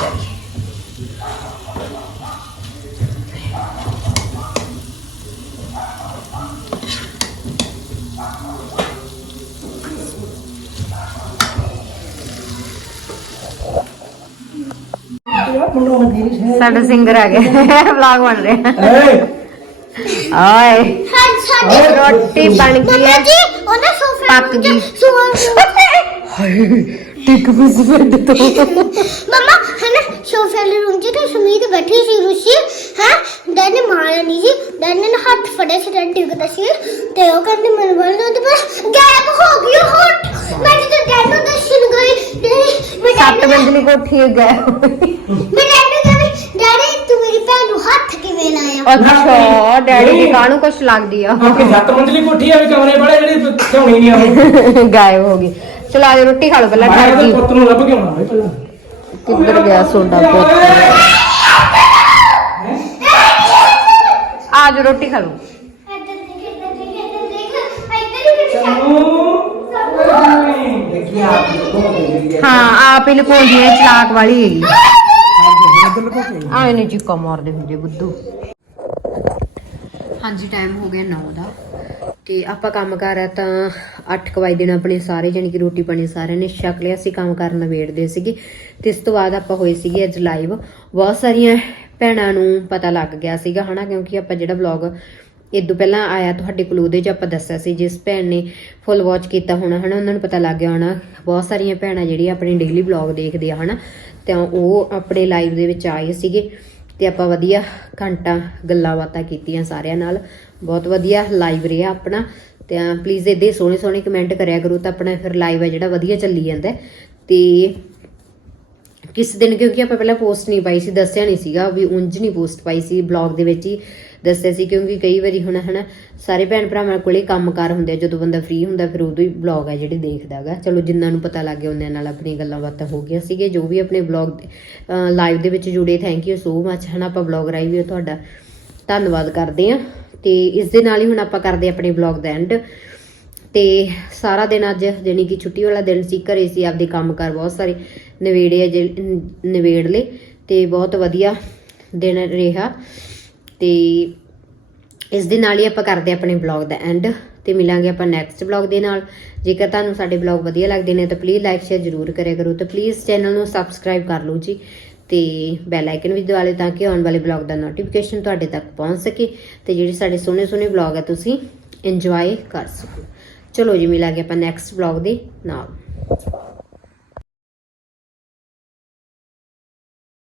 ਸਾਡਾ ਸਿੰਗਰ ਆ ਗਿਆ ਵਲੌਗ ਬਣ ਰਿਹਾ ਆਏ ਹਾਂ ਸਾਡੇ ਰੋਟੀ ਬਣ ਗਈ ਹੈ। ਜੀ ਉਹਨਾਂ ਸੋਫੇ ਪੱਕ ਗਈ। ਸੋਫੇ ਟਿਕ ਬਸ ਬੈਠ ਤੋਂ ਮਮਾ ਹਨਾ ਸੋਫੇ ਵਾਲੇ ਰੂਮ 'ਚ ਤਾਂ ਸੁਮੀਤ ਬੈਠੀ ਸੀ ਰੁਸ਼ੀ ਹੈ? ਡੈਡੀ ਨੇ ਮਾਰਿਆ ਨਹੀਂ ਸੀ। ਡੈਡੀ ਨੇ ਹੱਥ ਫੜਿਆ ਸੀ ਡੈਡੀ ਡਿੱਗਦਾ ਸੀ। ਤੇ ਉਹ ਕਹਿੰਦੀ ਮੈਨੂੰ ਬੋਲ ਦੋ ਤੇ ਬਸ ਗਾਇਬ ਹੋ ਗਈ ਉਹ ਹੱਥ ਮੈਂ ਜਦੋਂ ਡੈਡੀ ਨੂੰ ਦੱਸਣ ਗਈ ਮੈਂ ਸੱਤ ਮੰਜ਼ਲੀ ਕੋਠੀ ਗਏ ਮੈਂ ਡੈਡੀ ਨੂੰ ਕਹਿੰਦੀ ਡੈਡੀ ਤੂੰ ਮੇਰੀ ਭੈਣ ਨੂੰ ਹੱਥ ਕਿਵੇਂ ਲਾਇਆ? ਅੱਛਾ ਡੈਡੀ ਦੀ ਕਾਹਨੂੰ ਕੁਛ ਲੱਗਦੀ ਆ। ਆਪਕੀ ਸੱਤ ਮੰਜ਼ਲੀ ਕੋਠੀ ਆ ਵੀ ਕਮਰੇ ਵਾਲੇ ਜਿਹੜੀ ਧੋਣੀ ਨਹੀਂ ਆਉਂਦੀ ਗਾਇਬ ਹੋ ਗਈ। ਚਲੋ ਆਜੋ ਰੋਟੀ ਖਾ ਲਓ ਪਹਿਲਾਂ ਮੈਂ ਠਹਿਰ ਤੇ ਜੀ ਪੁੱਤ ਨੂੰ ਲੱਭ ਕੇ ਆਉਣਾ ਵੇ ਪਹਿਲਾਂ। ਕਿੱਧਰ ਗਿਆ ਸੋਡਾ ਪੁੱਤ? ਆਜੋ ਰੋਟੀ ਖਾ ਲਓ। ਇੱਧਰ ਦੇਖ ਇੱਧਰ ਦੇਖ ਇੱਧਰ ਦੇਖ ਇੱਧਰ ਹੀ ਆਪ ਹਾਂ ਆਪ ਹੀ ਚਲਾਕ ਵਾਲੀ ਹੈਗੀ। ਆਏ ਨੇ ਚੀਕਾਂ ਮਾਰਦੇ ਹੁੰਦੇ ਬੁੱਧੂ ਹਾਂਜੀ ਟਾਈਮ ਹੋ ਗਿਆ 9 ਦਾ। ਤੇ ਆਪਾਂ ਕੰਮ ਕਰ ਆ ਤਾਂ 8 ਵਜੇ ਦਿਨ ਆਪਣੇ ਸਾਰੇ ਜਾਨੀ ਕਿ ਰੋਟੀ ਪਾਣੀ ਸਾਰਿਆਂ ਨੇ ਛਕ ਲਿਆ ਸੀ ਕੰਮ ਕਰਨ ਨਵੇੜਦੇ ਸੀਗੇ। ਤੇ ਇਸ ਤੋਂ ਬਾਅਦ ਆਪਾਂ ਹੋਏ ਸੀਗੇ ਅੱਜ ਲਾਈਵ ਬਹੁਤ ਸਾਰੀਆਂ ਭੈਣਾਂ ਨੂੰ ਪਤਾ ਲੱਗ ਗਿਆ ਸੀਗਾ, ਹਨਾ, ਕਿਉਂਕਿ ਆਪਾਂ ਜਿਹੜਾ ਵਲੌਗ ਇਦੋਂ ਪਹਿਲਾਂ ਆਇਆ ਤੁਹਾਡੇ ਕੋਲ, ਉਹਦੇ 'ਚ ਆਪਾਂ ਦੱਸਿਆ ਸੀ, ਜਿਸ ਭੈਣ ਨੇ ਫੁੱਲ ਵਾਚ ਕੀਤਾ ਹੋਣਾ, ਹਨਾ, ਉਹਨਾਂ ਨੂੰ ਪਤਾ ਲੱਗ ਗਿਆ ਹੋਣਾ। ਬਹੁਤ ਸਾਰੀਆਂ ਭੈਣਾਂ ਜਿਹੜੀਆਂ ਆਪਣੇ ਡੇਲੀ ਬਲੌਗ ਦੇਖਦੇ ਆ, ਹਨਾ, ਤਾਂ ਉਹ ਆਪਣੇ ਲਾਈਵ ਦੇ ਵਿੱਚ ਆਏ ਸੀਗੇ। ਤੇ ਆਪਾਂ ਵਧੀਆ ਘੰਟਾ ਗੱਲਾਂ ਬਾਤਾਂ ਕੀਤੀਆਂ ਸਾਰਿਆਂ ਨਾਲ ਬਹੁਤ ਵਧੀਆ ਲਾਈਵ ਰਿਹਾ ਆਪਣਾ ਤੇ ਪਲੀਜ਼ ਇਦਾਂ ਸੋਹਣੇ ਸੋਹਣੇ ਕਮੈਂਟ ਕਰਿਆ ਕਰੋ ਤਾਂ ਆਪਣਾ ਫਿਰ ਲਾਈਵ ਹੈ ਜਿਹੜਾ ਵਧੀਆ ਚੱਲੀ ਜਾਂਦਾ ਹੈ। ਤੇ ਕਿਸ ਦਿਨ, ਕਿਉਂਕਿ ਆਪਾਂ ਪਹਿਲਾਂ ਪੋਸਟ ਨਹੀਂ ਪਾਈ ਸੀ, ਦੱਸਿਆ ਨਹੀਂ ਸੀਗਾ ਵੀ ਉਂਝ ਨਹੀਂ ਪੋਸਟ ਪਾਈ ਸੀ ਬਲੌਗ ਦੇ ਵਿੱਚ ਹੀ ਦੱਸਿਆ ਸੀ ਕਿਉਂਕਿ ਕਈ ਵਾਰੀ ਹੁਣ ਹਨਾ ਸਾਰੇ ਭੈਣ ਭਰਾਵਾਂ ਕੋਲੇ ਕੰਮਕਾਰ ਹੁੰਦੇ ਆ, ਜਦੋਂ ਬੰਦਾ ਫ੍ਰੀ ਹੁੰਦਾ, ਫਿਰ ਉਦੋਂ ਹੀ ਬਲੌਗ ਹੈ ਜਿਹੜੇ ਦੇਖਦਾ ਦੇਖਦਾਗਾ ਚਲੋ ਜਿੰਨਾਂ ਨੂੰ ਪਤਾ ਲੱਗ ਗਿਆ ਉਹਨਾਂ ਨਾਲ ਆਪਣੀਆਂ ਗੱਲਾਂ ਬਾਤਾਂ ਹੋ ਗਈਆਂ ਸੀਗੇ ਜੋ ਵੀ ਆਪਣੇ ਬਲੌਗ ਲਾਈਵ ਦੇ ਵਿੱਚ ਜੁੜੇ ਥੈਂਕ ਯੂ ਸੋ ਮੱਚ ਹਨਾ, ਆਪਾਂ ਬਲੌਗ ਰਾਈ ਵੀ ਤੁਹਾਡਾ ਧੰਨਵਾਦ ਕਰਦੇ ਆ ਤੇ ਇਸ ਦੇ ਨਾਲ ਹੀ ਹੁਣ ਆਪਾਂ ਕਰਦੇ ਆਪਣੇ ਬਲੌਗ ਦਾ ਐਂਡ ਤੇ ਸਾਰਾ ਦਿਨ ਅੱਜ, ਜਾਣੀ ਕਿ ਛੁੱਟੀ ਵਾਲਾ ਦਿਨ ਸੀ, ਘਰੇ ਸੀ, ਆਪਦੇ ਕੰਮਕਾਰ ਬਹੁਤ ਸਾਰੇ ਨਵੇੜੇ ਆ ਜਿਹੜੇ- ਨਿਬੇੜ ਲਏ। ਤੇ ਬਹੁਤ ਵਧੀਆ ਦਿਨ ਰਿਹਾ। ਤੇ ਇਸ ਦੇ ਨਾਲ ਹੀ ਆਪਾਂ ਕਰਦੇ ਆਪਣੇ ਬਲੌਗ ਦਾ ਐਂਡ ਤੇ ਮਿਲਾਂਗੇ ਆਪਾਂ ਨੈਕਸਟ ਬਲੌਗ ਦੇ ਨਾਲ। ਜੇਕਰ ਤੁਹਾਨੂੰ ਸਾਡੇ ਬਲੌਗ ਵਧੀਆ ਲੱਗਦੇ ਨੇ ਤਾਂ ਪਲੀਜ਼ ਲਾਈਕ ਸ਼ੇਅਰ ਜ਼ਰੂਰ ਕਰਿਆ ਕਰੋ ਤੇ ਪਲੀਜ਼ ਚੈਨਲ ਨੂੰ ਸਬਸਕ੍ਰਾਈਬ ਕਰ ਲਓ ਜੀ ਤੇ ਬੈਲ ਆਈਕਨ ਵੀ ਦਬਾ ਲਿਓ ਤਾਂ ਕਿ ਆਉਣ ਵਾਲੇ ਬਲੌਗ ਦਾ ਨੋਟੀਫਿਕੇਸ਼ਨ ਤੁਹਾਡੇ ਤੱਕ ਪਹੁੰਚ ਸਕੇ ਤੇ ਜਿਹੜੇ ਸਾਡੇ ਸੋਹਣੇ ਸੋਹਣੇ ਬਲੌਗ ਆ ਤੁਸੀਂ ਇੰਜੋਏ ਕਰ ਸਕੋ। ਚਲੋ ਜੀ, ਮਿਲਾਂਗੇ ਆਪਾਂ ਨੈਕਸਟ ਬਲੌਗ ਦੇ ਨਾਲ।